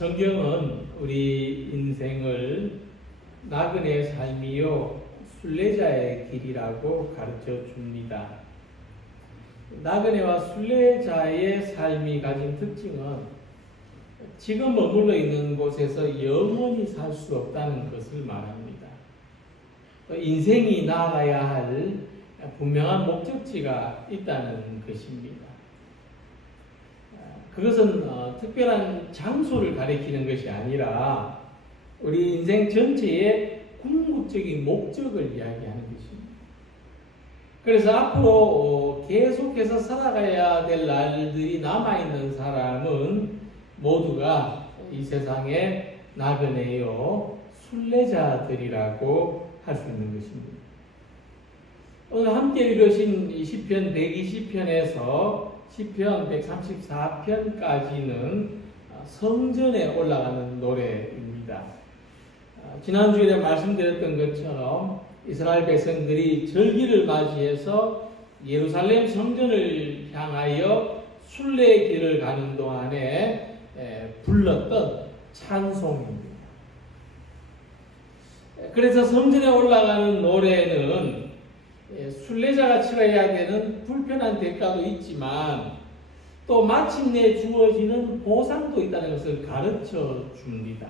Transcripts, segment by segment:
성경은 우리 인생을 나그네의 삶이요 순례자의 길이라고 가르쳐 줍니다. 나그네와 순례자의 삶이 가진 특징은 지금 머물러 있는 곳에서 영원히 살 수 없다는 것을 말합니다. 인생이 나아가야 할 분명한 목적지가 있다는 것입니다. 그것은 특별한 장소를 가리키는 것이 아니라 우리 인생 전체의 궁극적인 목적을 이야기하는 것입니다. 그래서 앞으로 계속해서 살아가야 될 날들이 남아있는 사람은 모두가 이 세상의 나그네요 순례자들이라고 할 수 있는 것입니다. 오늘 함께 읽으신 시편 120편에서 시편 134편까지는 성전에 올라가는 노래입니다. 지난주에 말씀드렸던 것처럼 이스라엘 백성들이 절기를 맞이해서 예루살렘 성전을 향하여 순례길을 가는 동안에 불렀던 찬송입니다. 그래서 성전에 올라가는 노래는 순례자가 치러야 되는 불편한 대가도 있지만 또 마침내 주어지는 보상도 있다는 것을 가르쳐 줍니다.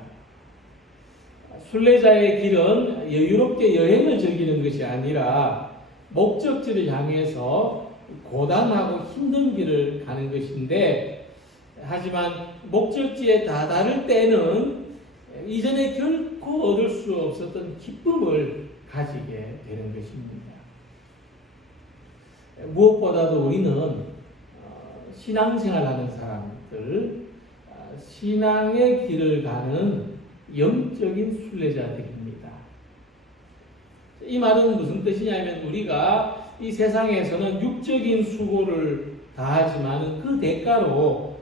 순례자의 길은 여유롭게 여행을 즐기는 것이 아니라 목적지를 향해서 고단하고 힘든 길을 가는 것인데, 하지만 목적지에 다다를 때는 이전에 결코 얻을 수 없었던 기쁨을 가지게 되는 것입니다. 무엇보다도 우리는 신앙생활하는 사람들, 신앙의 길을 가는 영적인 순례자들입니다. 이 말은 무슨 뜻이냐면 우리가 이 세상에서는 육적인 수고를 다하지만 그 대가로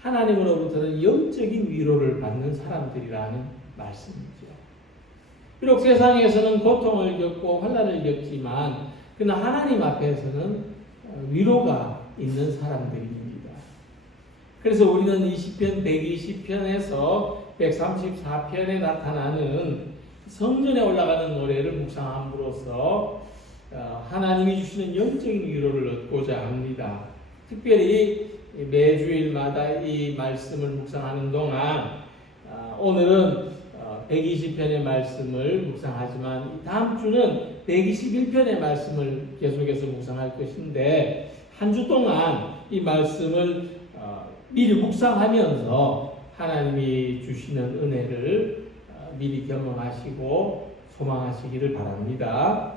하나님으로부터는 영적인 위로를 받는 사람들이라는 말씀이죠. 비록 세상에서는 고통을 겪고 환난을 겪지만 그러나 하나님 앞에서는 위로가 있는 사람들입니다. 그래서 우리는 이 시편 120편에서 134편에 나타나는 성전에 올라가는 노래를 묵상함으로써 하나님이 주시는 영적인 위로를 얻고자 합니다. 특별히 매주일마다 이 말씀을 묵상하는 동안 오늘은 120편의 말씀을 묵상하지만 다음 주는 121편의 말씀을 계속해서 묵상할 것인데, 한 주 동안 이 말씀을 미리 묵상하면서 하나님이 주시는 은혜를 미리 경험하시고 소망하시기를 바랍니다.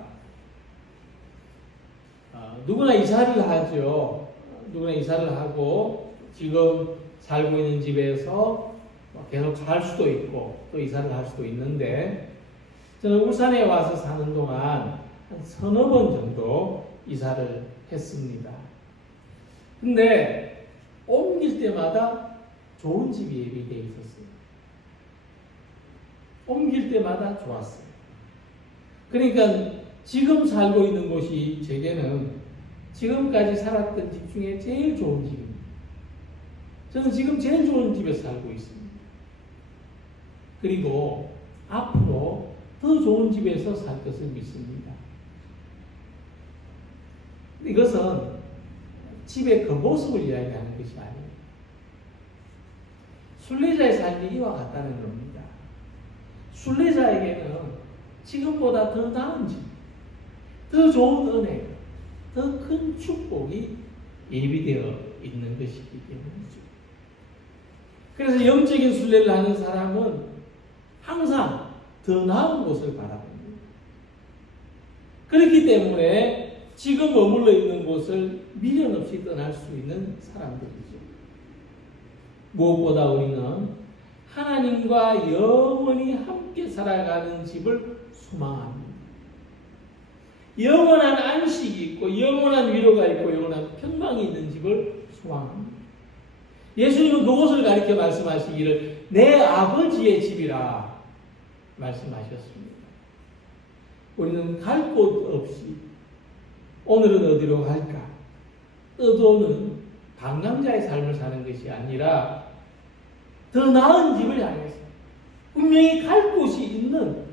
누구나 이사를 하죠. 누구나 이사를 하고 지금 살고 있는 집에서 계속 살 수도 있고 또 이사를 할 수도 있는데, 저는 울산에 와서 사는 동안 한 서너 번 정도 이사를 했습니다. 근데 옮길 때마다 좋은 집이 예비되어 있었어요. 옮길 때마다 좋았어요. 그러니까 지금 살고 있는 곳이 제게는 지금까지 살았던 집 중에 제일 좋은 집입니다. 저는 지금 제일 좋은 집에서 살고 있습니다. 그리고 앞으로 더 좋은 집에서 살 것을 믿습니다. 이것은 집의 겉모습을 이야기하는 것이 아니에요. 순례자의 삶이 이와 같다는 겁니다. 순례자에게는 지금보다 더 나은 집, 더 좋은 은혜, 더 큰 축복이 예비되어 있는 것이기 때문이죠. 그래서 영적인 순례를 하는 사람은 항상 더 나은 곳을 바라봅니다. 그렇기 때문에 지금 머물러 있는 곳을 미련 없이 떠날 수 있는 사람들이죠. 무엇보다 우리는 하나님과 영원히 함께 살아가는 집을 소망합니다. 영원한 안식이 있고 영원한 위로가 있고 영원한 평강이 있는 집을 소망합니다. 예수님은 그곳을 가리켜 말씀하시기를 내 아버지의 집이라 말씀하셨습니다. 우리는 갈 곳 없이 오늘은 어디로 갈까 떠도는 방랑자의 삶을 사는 것이 아니라 더 나은 집을 향해서 분명히 갈 곳이 있는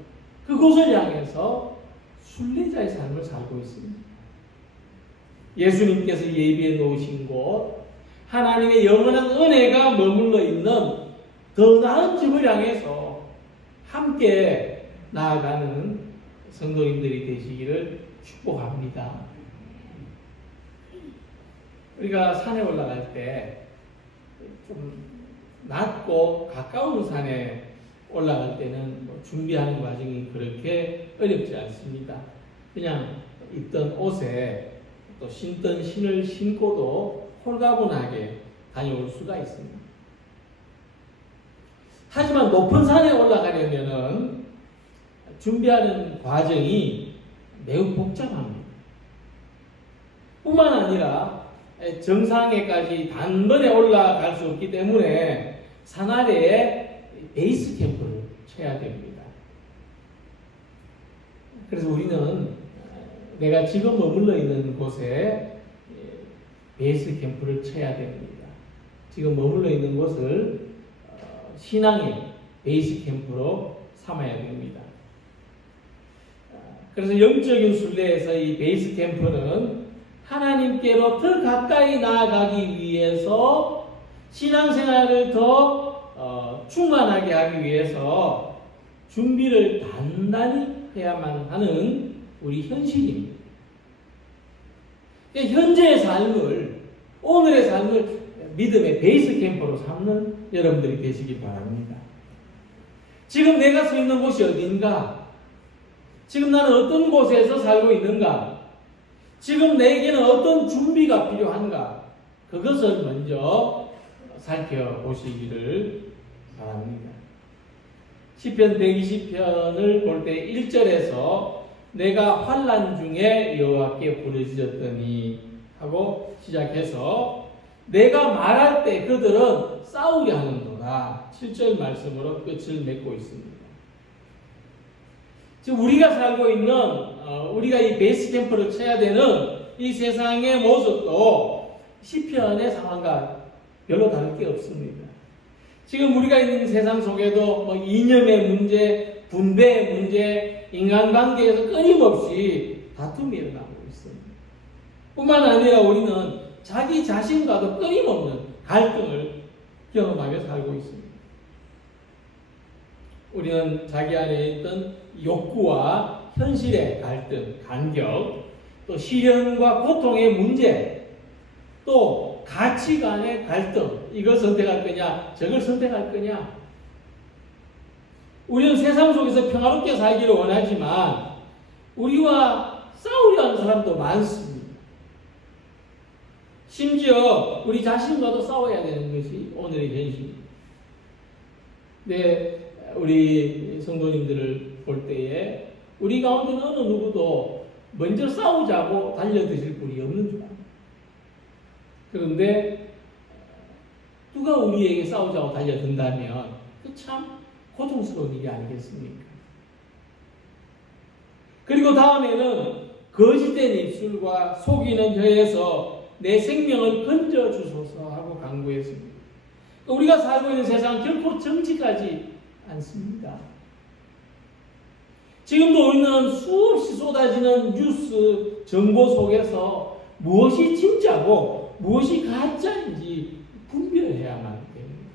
그곳을 향해서 순례자의 삶을 살고 있습니다. 예수님께서 예비해 놓으신 곳, 하나님의 영원한 은혜가 머물러 있는 더 나은 집을 향해서 함께 나아가는 성도님들이 되시기를 축복합니다. 우리가 산에 올라갈 때 좀 낮고 가까운 산에 올라갈 때는 준비하는 과정이 그렇게 어렵지 않습니다. 그냥 입던 옷에 또 신던 신을 신고도 홀가분하게 다녀올 수가 있습니다. 하지만 높은 산에 올라가려면은 준비하는 과정이 매우 복잡합니다. 뿐만 아니라 정상에까지 단번에 올라갈 수 없기 때문에 산 아래에 베이스 캠프를 쳐야 됩니다. 그래서 우리는 내가 지금 머물러 있는 곳에 베이스 캠프를 쳐야 됩니다. 지금 머물러 있는 곳을 신앙의 베이스 캠프로 삼아야 됩니다. 그래서 영적인 순례에서 이 베이스 캠프는 하나님께로 더 가까이 나아가기 위해서 신앙생활을 더 충만하게 하기 위해서 준비를 단단히 해야만 하는 우리 현실입니다. 현재의 삶을, 오늘의 삶을 믿음의 베이스 캠프로 삼는 여러분들이 되시기 바랍니다. 지금 내가 서 있는 곳이 어딘가? 지금 나는 어떤 곳에서 살고 있는가? 지금 내게는 어떤 준비가 필요한가? 그것을 먼저 살펴보시기를 바랍니다. 시편 120편을 볼 때 1절에서 내가 환난 중에 여호와께 부르짖었더니 하고 시작해서 내가 말할 때 그들은 싸우려 하는도다. 7절 말씀으로 끝을 맺고 있습니다. 지금 우리가 살고 있는 우리가 이 베이스 캠프를 쳐야 되는 이 세상의 모습도 시편의 상황과 별로 다를 게 없습니다. 지금 우리가 있는 세상 속에도 이념의 문제, 분배의 문제, 인간관계에서 끊임없이 다툼이 일어나고 있습니다. 뿐만 아니라 우리는 자기 자신과도 끊임없는 갈등을 경험하며 살고 있습니다. 우리는 자기 안에 있던 욕구와 현실의 갈등, 간격, 또 시련과 고통의 문제, 또 가치관의 갈등, 이걸 선택할 거냐, 저걸 선택할 거냐. 우리는 세상 속에서 평화롭게 살기를 원하지만 우리와 싸우려 하는 사람도 많습니다. 심지어 우리 자신과도 싸워야 되는 것이 오늘의 현실입니다. 네, 우리 성도님들을 볼 때에 우리 가운데는 어느 누구도 먼저 싸우자고 달려드실 분이 없는 줄 압니다. 그런데 누가 우리에게 싸우자고 달려든다면 그 참 고통스러운 일이 아니겠습니까? 그리고 다음에는 거짓된 입술과 속이는 혀에서 내 생명을 건져주소서 하고 간구했습니다. 우리가 살고 있는 세상 결코 정직하지 않습니다. 지금도 우리는 수없이 쏟아지는 뉴스 정보 속에서 무엇이 진짜고 무엇이 가짜인지 분별해야만 됩니다.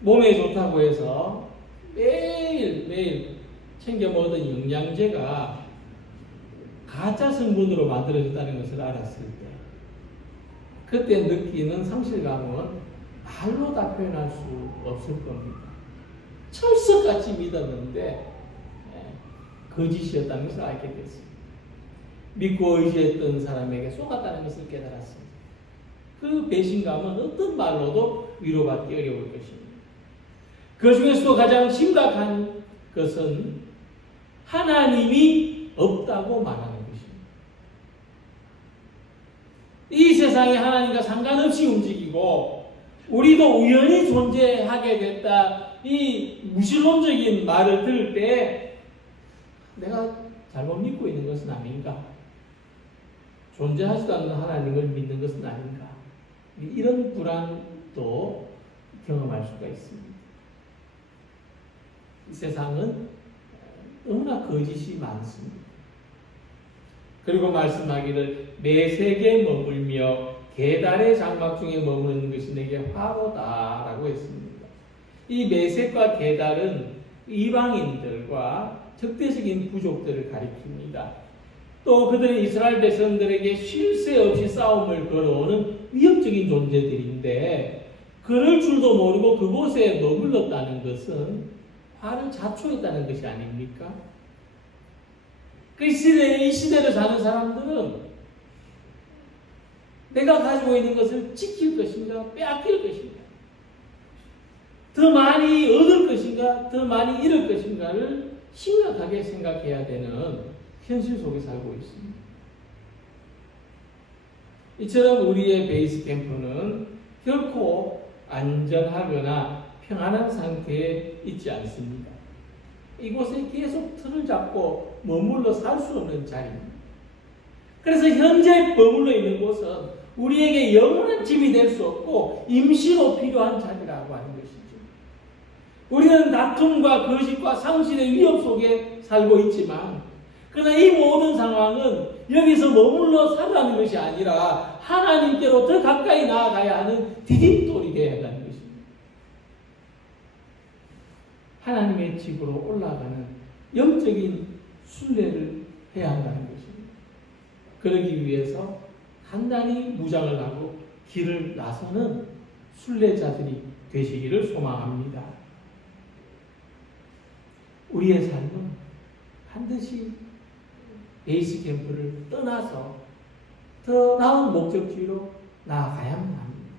몸에 좋다고 해서 매일 챙겨 먹던 영양제가 가짜 성분으로 만들어졌다는 것을 알았을 때 그때 느끼는 상실감은 말로 다 표현할 수 없을 겁니다. 철석같이 믿었는데 거짓이었다는 것을 알게 됐습니다. 믿고 의지했던 사람에게 속았다는 것을 깨달았습니다. 그 배신감은 어떤 말로도 위로받기 어려울 것입니다. 그 중에서도 가장 심각한 것은 하나님이 없다고 말하는 것입니다. 이 세상에 하나님과 상관없이 움직이고 우리도 우연히 존재하게 됐다. 이 무신론적인 말을 들을 때 내가 잘못 믿고 있는 것은 아닌가? 존재하지도 않는 하나님을 믿는 것은 아닌가? 이런 불안도 경험할 수가 있습니다. 이 세상은 너무나 거짓이 많습니다. 그리고 말씀하기를 매색에 머물며 계달의 장막 중에 머무는 것이 내게 화로다라고 했습니다. 이 매색과 계달은 이방인들과 적대적인 부족들을 가리킵니다. 또 그들은 이스라엘 백성들에게 쉴 새 없이 싸움을 걸어오는 위협적인 존재들인데 그럴 줄도 모르고 그곳에 머물렀다는 것은 화를 자초했다는 것이 아닙니까? 이 시대를 사는 사람들은 내가 가지고 있는 것을 지킬 것인가 빼앗길 것인가 더 많이 얻을 것인가 더 많이 잃을 것인가를 심각하게 생각해야 되는 현실 속에 살고 있습니다. 이처럼 우리의 베이스 캠프는 결코 안전하거나 평안한 상태에 있지 않습니다. 이곳에 계속 틀을 잡고 머물러 살 수 없는 자리입니다. 그래서 현재 머물러 있는 곳은 우리에게 영원한 집이 될 수 없고 임시로 필요한 자리라고 하는 것이죠. 우리는 다툼과 거짓과 상실의 위협 속에 살고 있지만 그러나 이 모든 상황은 여기서 머물러 살아가는 것이 아니라 하나님께로 더 가까이 나아가야 하는 디딤돌이 되어야 한다는 것입니다. 하나님의 집으로 올라가는 영적인 순례를 해야 한다는 것입니다. 그러기 위해서 단단히 무장을 하고 길을 나서는 순례자들이 되시기를 소망합니다. 우리의 삶은 반드시 베이스 캠프를 떠나서 더 나은 목적지로 나아가야만 합니다.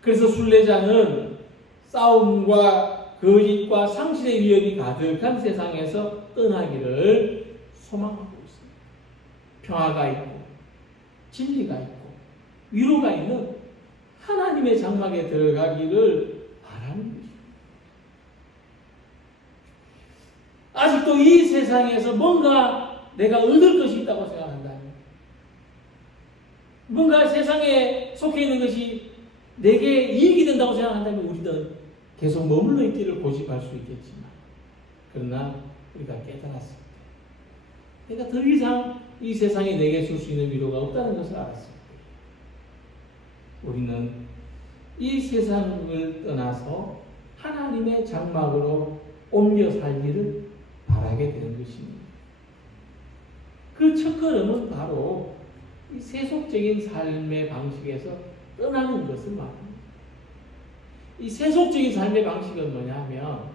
그래서 순례자는 싸움과 거짓과 상실의 위협이 가득한 세상에서 떠나기를 소망하고 있습니다. 평화가 있고 진리가 있고 위로가 있는 하나님의 장막에 들어가기를 바라는 것입니다. 아직도 이 세상에서 뭔가 내가 얻을 것이 있다고 생각한다면, 뭔가 세상에 속해 있는 것이 내게 이익이 된다고 생각한다면 우리는 계속 머물러 있기를 고집할 수 있겠지만, 그러나 우리가 깨달았을 때 내가 더 이상 이 세상에 내게 줄 수 있는 위로가 없다는 것을 알았을 때 우리는 이 세상을 떠나서 하나님의 장막으로 옮겨 살기를 바라게 되는 것입니다. 그 첫걸음은 바로 이 세속적인 삶의 방식에서 떠나는 것을 말합니다. 이 세속적인 삶의 방식은 뭐냐면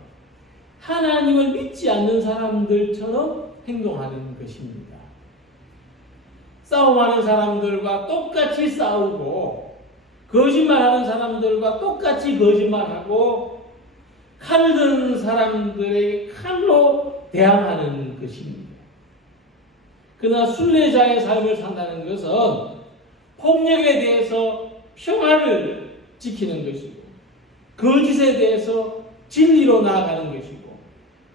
하나님을 믿지 않는 사람들처럼 행동하는 것입니다. 싸움하는 사람들과 똑같이 싸우고 거짓말하는 사람들과 똑같이 거짓말하고 칼을 드는 사람들에게 칼로 대항하는 것입니다. 그러나 순례자의 삶을 산다는 것은 폭력에 대해서 평화를 지키는 것이고 거짓에 대해서 진리로 나아가는 것이고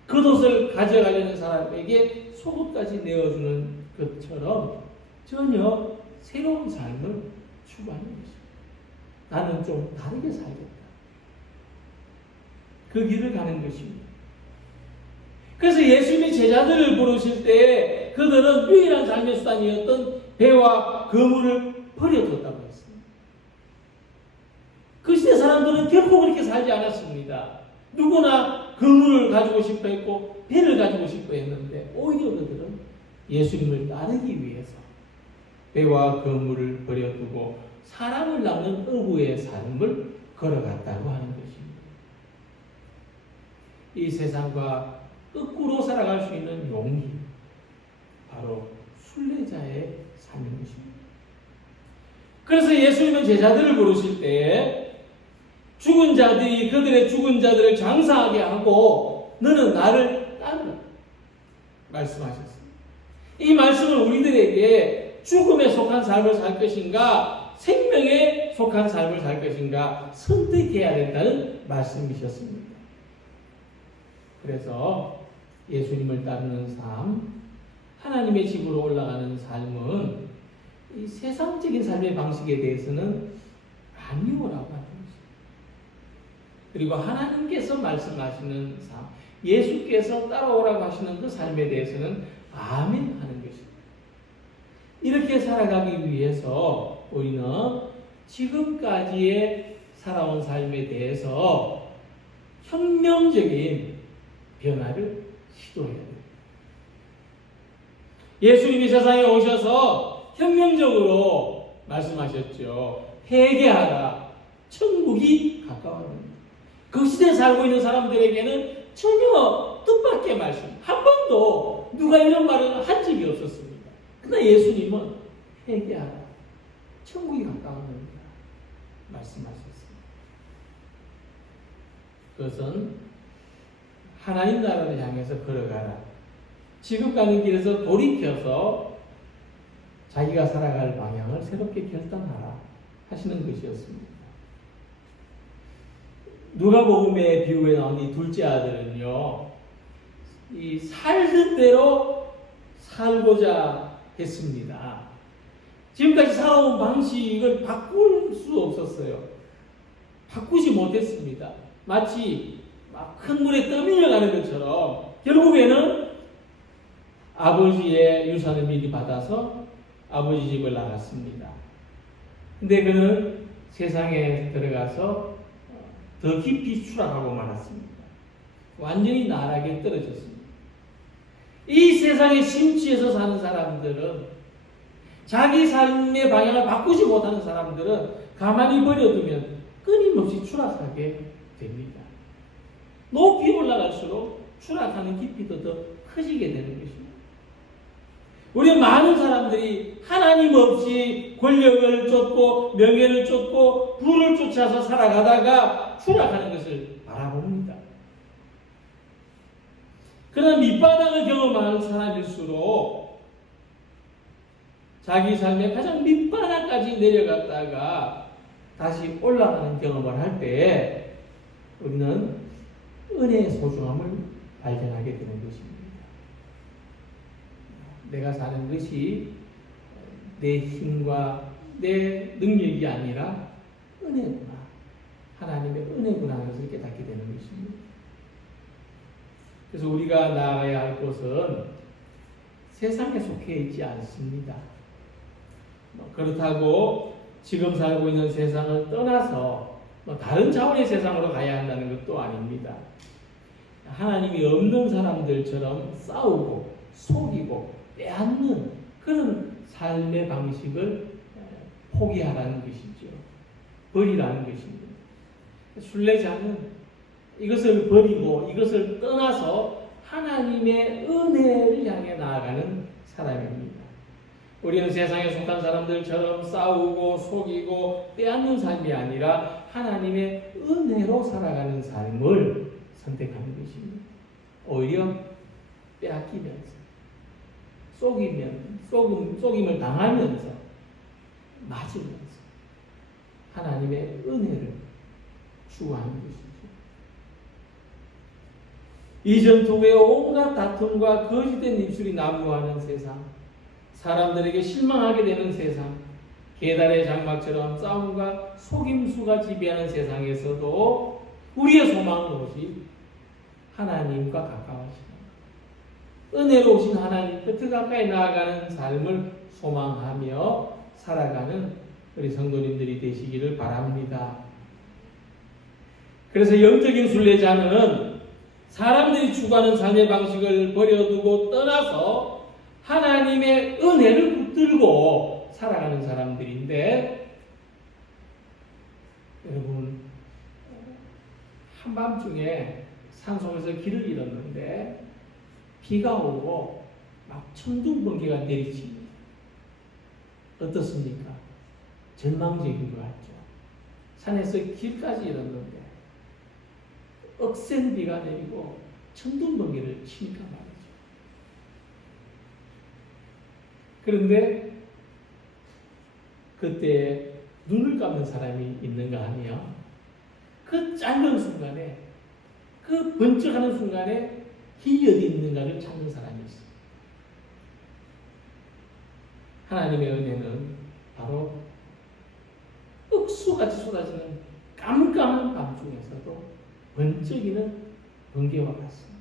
겉옷을 가져가려는 사람에게 속옷까지 내어주는 것처럼 전혀 새로운 삶을 추구하는 것입니다. 나는 좀 다르게 살겠다. 그 길을 가는 것입니다. 그래서 예수님이 제자들을 부르실 때 그들은 유일한 삶의 수단이었던 배와 그물을 버려뒀다고 했습니다. 그 시대 사람들은 결코 그렇게 살지 않았습니다. 누구나 그물을 가지고 싶어 했고 배를 가지고 싶어 했는데 오히려 그들은 예수님을 따르기 위해서 배와 그물을 버려두고 사람을 낳는 어부의 삶을 걸어갔다고 하는 것입니다. 이 세상과 거꾸로 살아갈 수 있는 용기, 바로 순례자의 삶인 것입니다. 그래서 예수님은 제자들을 부르실 때 죽은 자들이 그들의 죽은 자들을 장사하게 하고 너는 나를 따르라 말씀하셨습니다. 이 말씀은 우리들에게 죽음에 속한 삶을 살 것인가 생명에 속한 삶을 살 것인가 선택해야 된다는 말씀이셨습니다. 그래서 예수님을 따르는 삶, 하나님의 집으로 올라가는 삶은 이 세상적인 삶의 방식에 대해서는 아니오라고 하는 것입니다. 그리고 하나님께서 말씀하시는 삶, 예수께서 따라오라고 하시는 그 삶에 대해서는 아멘 하는 것입니다. 이렇게 살아가기 위해서 우리는 지금까지의 살아온 삶에 대해서 혁명적인 변화를 시도해야 됩니다. 예수님이 세상에 오셔서 혁명적으로 말씀하셨죠. 회개하라. 천국이 가까워집니다. 그 시대에 살고 있는 사람들에게는 전혀 뜻밖의 말씀, 한 번도 누가 이런 말을 한 적이 없었습니다. 그러나 예수님은 회개하라. 천국이 가까워집니다. 말씀하셨습니다. 그것은 하나님 나라를 향해서 걸어가라. 지금 가는 길에서 돌이켜서 자기가 살아갈 방향을 새롭게 결단하라 하시는 것이었습니다. 누가복음의 비유에 나온 이 둘째 아들은요, 이 살던 대로 살고자 했습니다. 지금까지 살아온 방식을 바꿀 수 없었어요. 바꾸지 못했습니다. 마치 막 큰 물에 떠밀려가는 것처럼 결국에는 아버지의 유산을 미리 받아서 아버지 집을 나갔습니다. 근데 그는 세상에 들어가서 더 깊이 추락하고 말았습니다. 완전히 나락에 떨어졌습니다. 이 세상의 심취해서 사는 사람들은, 자기 삶의 방향을 바꾸지 못하는 사람들은 가만히 버려두면 끊임없이 추락하게 됩니다. 높이 올라갈수록 추락하는 깊이도 더 커지게 되는 것입니다. 우리 많은 사람들이 하나님 없이 권력을 쫓고 명예를 쫓고 부를 쫓아서 살아가다가 추락하는 것을 바라봅니다. 그러나 밑바닥을 경험하는 사람일수록 자기 삶의 가장 밑바닥까지 내려갔다가 다시 올라가는 경험을 할 때 우리는 은혜의 소중함을 발견하게 되는 것입니다. 내가 사는 것이 내 힘과 내 능력이 아니라 은혜구나. 하나님의 은혜구나 하는 것을 깨닫게 되는 것입니다. 그래서 우리가 나아가야 할 곳은 세상에 속해 있지 않습니다. 그렇다고 지금 살고 있는 세상을 떠나서 다른 차원의 세상으로 가야 한다는 것도 아닙니다. 하나님이 없는 사람들처럼 싸우고 속이고 빼앗는 그런 삶의 방식을 포기하라는 것이죠. 버리라는 것입니다. 순례자는 이것을 버리고 이것을 떠나서 하나님의 은혜를 향해 나아가는 사람입니다. 우리는 세상에 속한 사람들처럼 싸우고 속이고 빼앗는 삶이 아니라 하나님의 은혜로 살아가는 삶을 선택하는 것입니다. 오히려 빼앗기면서 속임을 당하면서 맞으면서 하나님의 은혜를 추구하는 것이죠. 이전 토고의 온갖 다툼과 거짓된 입술이 난무하는 세상, 사람들에게 실망하게 되는 세상, 계달의 장막처럼 싸움과 속임수가 지배하는 세상에서도 우리의 소망은 오직 하나님과 가까워지는 은혜로우신 하나님 끝에 가까이 나아가는 삶을 소망하며 살아가는 우리 성도님들이 되시기를 바랍니다. 그래서 영적인 순례자는 사람들이 추구하는 삶의 방식을 버려두고 떠나서 하나님의 은혜를 붙들고 살아가는 사람들인데, 여러분 한밤중에 산속에서 길을 잃었는데 비가 오고 막 천둥번개가 내리칩니다. 어떻습니까? 절망적인 것 같죠. 산에서 길까지 잃었는데 억센 비가 내리고 천둥번개를 치니까 말이죠. 그런데 그때 눈을 감는 사람이 있는가 하면 그 짧은 순간에, 그 번쩍하는 순간에 길이 어디 있는가를 찾는 사람이 있어요. 하나님의 은혜는 바로 억수같이 쏟아지는 깜깜한 밤중에서도 번쩍이는 번개와 같습니다.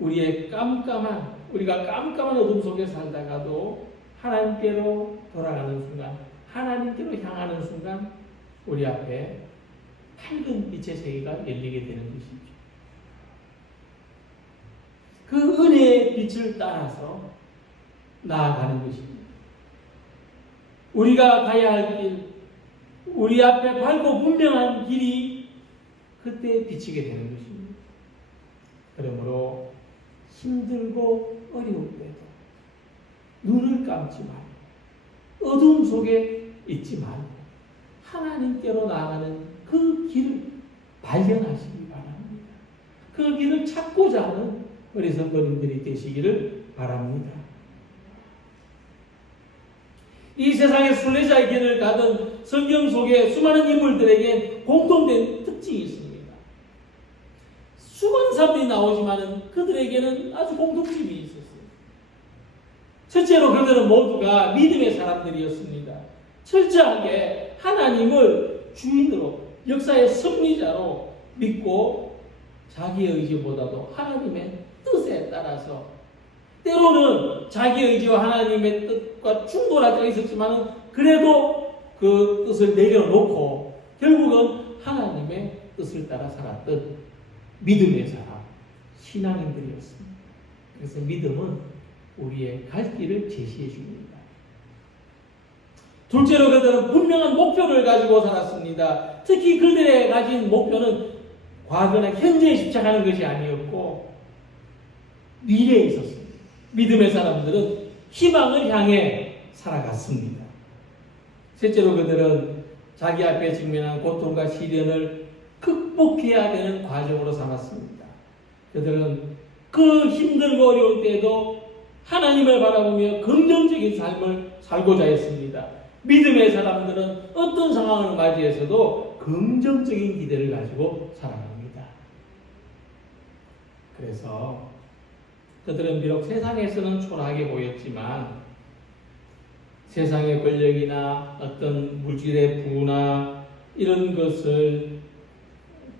우리가 깜깜한 어둠 속에 살다가도 하나님께로 돌아가는 순간, 하나님께로 향하는 순간 우리 앞에 밝은 빛의 세계가 열리게 되는 것이죠. 그 은혜의 빛을 따라서 나아가는 것입니다. 우리가 가야 할 길, 우리 앞에 밝고 분명한 길이 그때 비치게 되는 것입니다. 그러므로 힘들고 어려울 때도 눈을 감지 말고 어두움 속에 있지 말고 하나님께로 나아가는 그 길을 발견하시기 바랍니다. 그 길을 찾고자 하는 우리 성도님들이 되시기를 바랍니다. 이 세상의 순례자의 길을 가던 성경 속에 수많은 인물들에게 공통된 특징이 있습니다. 수많은 사람들이 나오지만 그들에게는 아주 공통점이 있었어요. 첫째로 그들은 모두가 믿음의 사람들이었습니다. 철저하게 하나님을 주인으로, 역사의 섭리자로 믿고 자기의 의지보다도 하나님의 뜻에 따라서, 때로는 자기의 의지와 하나님의 뜻과 충돌할 때가 있었지만 그래도 그 뜻을 내려놓고 결국은 하나님의 뜻을 따라 살았던 믿음의 사람, 신앙인들이었습니다. 그래서 믿음은 우리의 갈 길을 제시해 줍니다. 둘째로 그들은 분명한 목표를 가지고 살았습니다. 특히 그들의 가진 목표는 과거나 현재에 집착하는 것이 아니었고 미래에 있었습니다. 믿음의 사람들은 희망을 향해 살아갔습니다. 셋째로 그들은 자기 앞에 직면한 고통과 시련을 극복해야 되는 과정으로 삼았습니다. 그들은 그 힘들고 어려울 때에도 하나님을 바라보며 긍정적인 삶을 살고자 했습니다. 믿음의 사람들은 어떤 상황을 맞이해서도 긍정적인 기대를 가지고 살아갑니다. 그래서 그들은 비록 세상에서는 초라하게 보였지만 세상의 권력이나 어떤 물질의 부나 이런 것을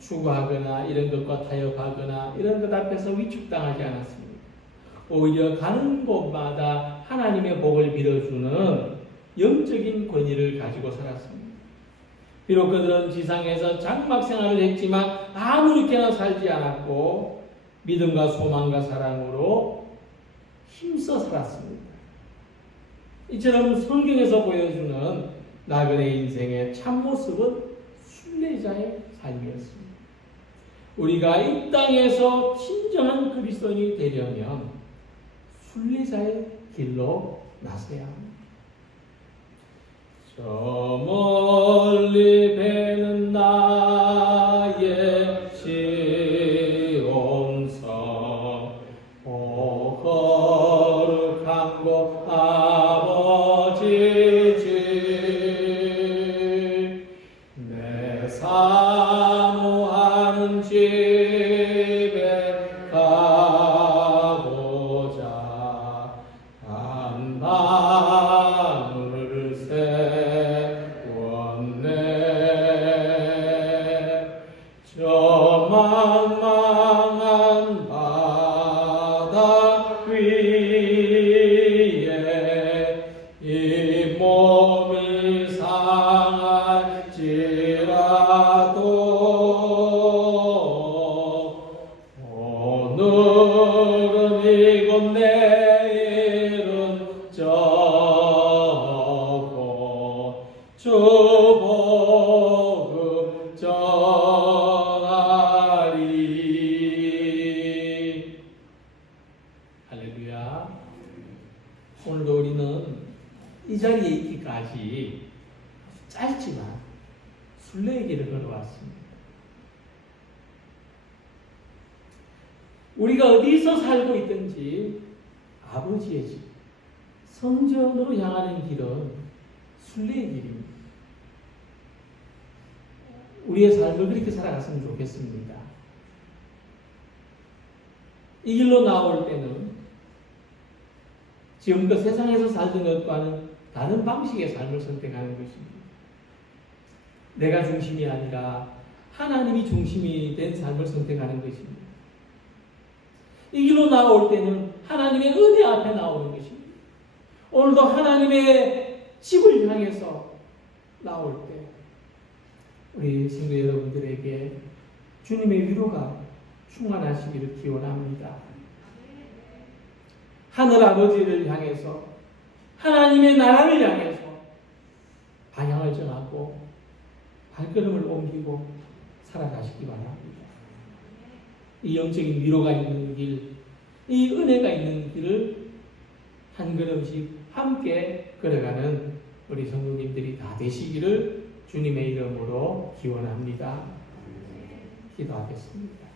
추구하거나 이런 것과 타협하거나 이런 것 앞에서 위축당하지 않았습니다. 오히려 가는 곳마다 하나님의 복을 빌어주는 영적인 권위를 가지고 살았습니다. 비록 그들은 지상에서 장막 생활을 했지만 아무렇게나 살지 않았고 믿음과 소망과 사랑으로 힘써 살았습니다. 이처럼 성경에서 보여주는 나그네 인생의 참모습은 순례자의 삶이었습니다. 우리가 이 땅에서 진정한 그리스도인이 되려면 순례자의 길로 나서야 합니다. 저 멀리 배는 나의 시온성 거룩한 곳 아버지 집 내 사모하는 집에 가고자 한밤을 세웠네. 저 망망한 바다 위에 이 몸이 상할지라도 오늘은 이곳 내일은 저곳 주 복음 전하리. 할렐루야. 오늘도 우리는 이 자리에 있기까지 짧지만 순례의 길을 걸어왔습니다. 우리가 어디서 살고 있든지 아버지의 집, 성전으로 향하는 길은 순례의 길입니다. 우리의 삶을 그렇게 살아갔으면 좋겠습니다. 이 길로 나올 때는 지금껏 세상에서 살던 것과는 다른 방식의 삶을 선택하는 것입니다. 내가 중심이 아니라 하나님이 중심이 된 삶을 선택하는 것입니다. 이 길로 나올 때는 하나님의 은혜 앞에 나오는 것입니다. 오늘도 하나님의 집을 향해서 나올 때 우리 친구 여러분들에게 주님의 위로가 충만하시기를 기원합니다. 하늘 아버지를 향해서 하나님의 나라를 향해서 방향을 정하고 발걸음을 옮기고 살아가시기 바랍니다. 이 영적인 위로가 있는 길, 이 은혜가 있는 길을 한 걸음씩 함께 걸어가는 우리 성도님들이 다 되시기를 주님의 이름으로 기원합니다. 기도하겠습니다.